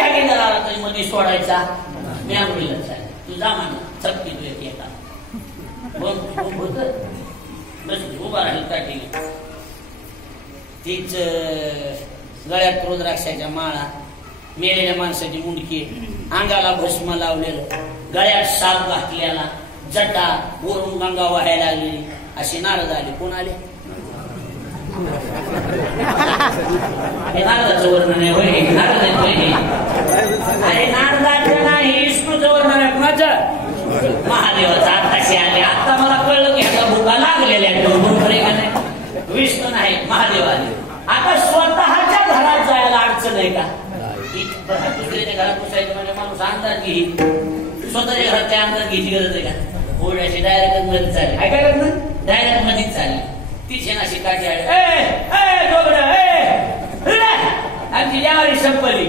हाके आला तरी मध्ये सोडायचा मी आंघोळीला चालेल तू जा म्हणा चपटी तू येते का होत बस उभा राहील काठी तीच गळ्यात रुद्राक्षाच्या माळा मेलेल्या माणसाची मुंडकी अंगाला भस्म लावलेलं गळ्यात साप घातलेला जटा वरून गंगा वाहायला लागलेली अशी नारद आली कोण आले नारदाचं वर्णन आहे होय नारद अरे नारदाचं नाही विष्णूचं वर्णन आहे कुणाचं महादेवाचं आताशी आले आता मला कळलं की ह्याचा भुका लागलेल्या बरोबर आहे का नाही विष्णू नाही महादेव आले आता स्वतःच्या घरात जायला अडचण आहे का दुसऱ्याच्या घरात पुसायचं म्हणजे माणूस अंदाज घेईल स्वतःच्या घरात त्या अंदाज घ्यायची गरज आहे का ओढ्याशी डायरेक्ट मध्ये चालेल काय काय करत डायरेक्ट मध्येच चालेल तिथे अशी काठी आमची ज्यावारी संपली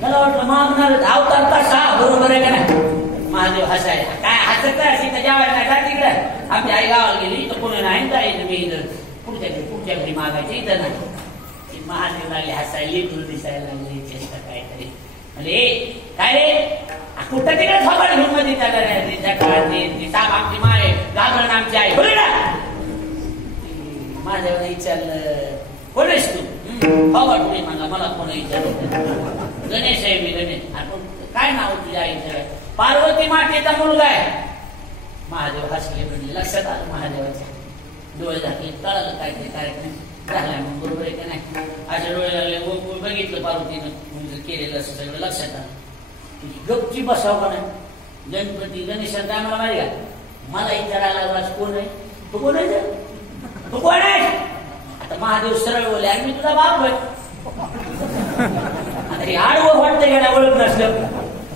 मला वाटलं मागणार अवतार कसा बरोबर आहे का नाही महादेव हसाय काय हसत अशी तर ज्यावारी नाही का तिकडे आमची आई गावाला गेली तर कोणी नाही जायचं मी इथं पुढच्या घरी मागायचं इथं नाही महादेव लागले हसायली तुला दिसायला लागली चेष्टा काहीतरी म्हणजे काय रे कुठं तिकडे सवाल घेऊन मध्ये त्याच्या काळात साप आमची माय घाबरण आमची आई बोल ना महादेवाने विचारलं कोण आहेस तू हवा तुम्ही म्हणला मला कोण विचारलं गणेश आहे मी गणेश आपण काय नाव तुझ्या आईचं पार्वती मातेचा मुलगा आहे महादेव हसले म्हणजे लक्षात आलं महादेवाच्या डोळे झाकले कळालं काहीतरी कार्यक्रम झाला मग बरोबर आहे का नाही अशा डोळे लागले बघितलं पार्वतीनं केलेलं असं सगळं लक्षात आलं गपची बसाव का नाही गणपती गणेशांचा आम्हाला माहिती का मला विचारायला लागला कोण आहे तू कोण आहे तू कोण आहे आता महादेव सरळ बोलले आणि मी तुझा बाप आहे आता हे आडवं वाटतं गेला ओळख नसलं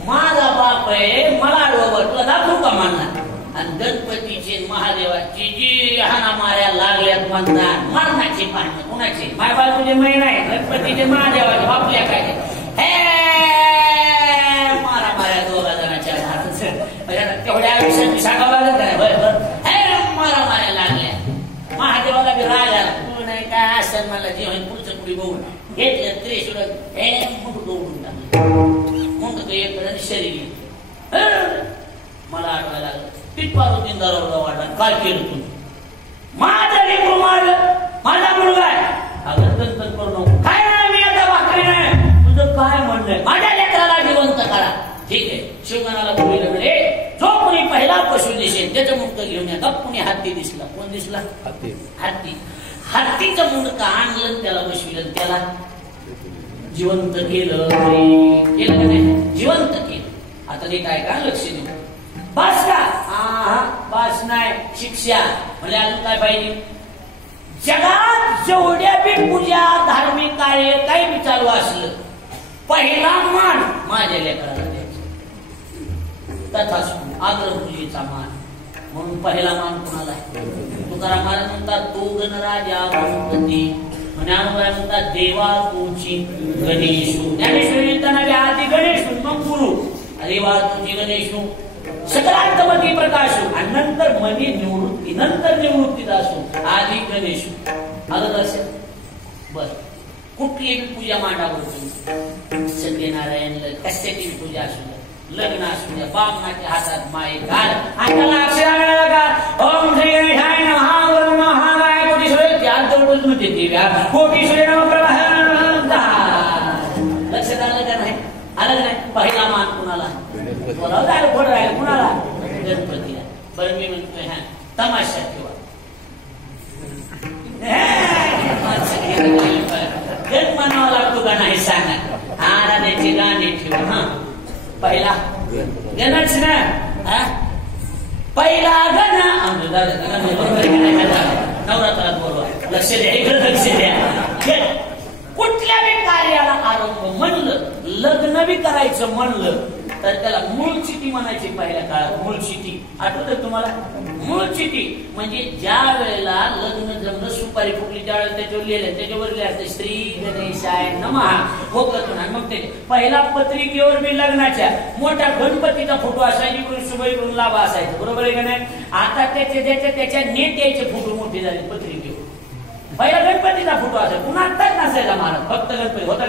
माझा बाप आहे मला आडवं तुला दाखवू का मानणार आणि गणपतीची महादेवाची जी हाना माऱ्या लागल्यात म्हणतात मरणाची पाहणं कुणाची माय बाजूचे मै नाही गणपतीचे महादेवाचे बापल्या काय हे मारा माऱ्या दोघा जणांच्या तेवढ्या आयुष्यात सांगावं लागत नाही बरोबर हे मारा माऱ्या लागल्या महादेवाला बी राग आला तू नाही काय असं मला जे होईल पुढचं पुढे बघून घेतलं त्रिशूळ हे मुंड उडून टाकलं मुंड तो एक शरीर मला आठवायला लागलं पीठ पार्वतीन दरवाजा वाटला काय केलं तुम्ही माझं लेकरू मारलं माझा मुलगा आहे गणपत करू नको काय नाही मी आता भाकरी नाही तुझं काय म्हणणं माझ्या लेकराला जिवंत करा ठीक आहे शिवगणाला बोलले म्हणजे जो कोणी पहिला पशु दिसेल त्याचं मुंडक घेऊन या कुणी हत्ती दिसला कोण दिसला हत्ती हत्तीचं मुंडक आणलं त्याला बसविलं त्याला जिवंत केलं केलं का नाही जिवंत केलं आता नीट आहे का लक्ष देऊ बस का बस नाही शिक्षा म्हणजे अजून काय पाहिजे जगात जेवढ्या बी पूजा धार्मिक कार्य काही बी चालू असलं पहिला मान माझ्या लेकराला द्यायचा तथाच आग्रपूजेचा मान म्हणून पहिला मान कुणाला तुकाराम महाराज म्हणतात तो गणराजा गणपती ज्ञानोबा म्हणतात देवा तुझी गणेशू ज्ञानेश्वरी म्हणताना आधी गणेश मग गुरु देवा तुझी गणेशू सकलांतमती प्रकाशू आणि नंतर मनी निवृत्ती नंतर निवृत्तीत असू आधी गणेश आलं असेल बर कुठली पूजा मांडावर सत्यनारायण कशाची पूजा असू द्या लग्न असू द्या बामणाच्या हातात माई घाल आणि त्याला अक्षर का ओम श्री गणेशाय नमः वरुण महागाय कोटीश्वर ध्यान तेवढंच म्हणते दिव्या कोटीश्वरी नमः लक्षात आलं का नाही आलं का नाही पहिला मान कुणाला खोड राहील कुणाला गणपतीला बरं मी म्हणतोय हा तमाशा ठेवा गण म्हणावं लागतो का नाही सांगा आराध्याचे गाणे ठेवा हा पहिला गणच ना पहिला गण नवरात्रात बोलवा लक्ष द्या इकडे लक्ष द्या कुठल्या बी कार्याला आरंभ म्हणलं लग्न बी करायचं म्हणलं तर त्याला मूळ चिठी म्हणायची पहिल्या काळात मूळ चिठी आठवत तुम्हाला मूळ चिठी म्हणजे ज्या वेळेला लग्न जमलं सुपारी फुकली त्यावेळेला त्याच्यावर लिहिलं त्याच्यावर लिहायचं श्री गणेशाय नमः होकतून आणि मग ते पहिला पत्रिकेवर बी लग्नाच्या मोठा गणपतीचा फोटो असायचा इकडून सुबईकडून लाभ असायचा बरोबर आहे का नाही आता त्याच्या नेत्याचे फोटो मोठे झाले पत्रिकेवर पहिला गणपतीचा फोटो असायचा पुन्हा आताच नसायचा महाराज फक्त गणपती होता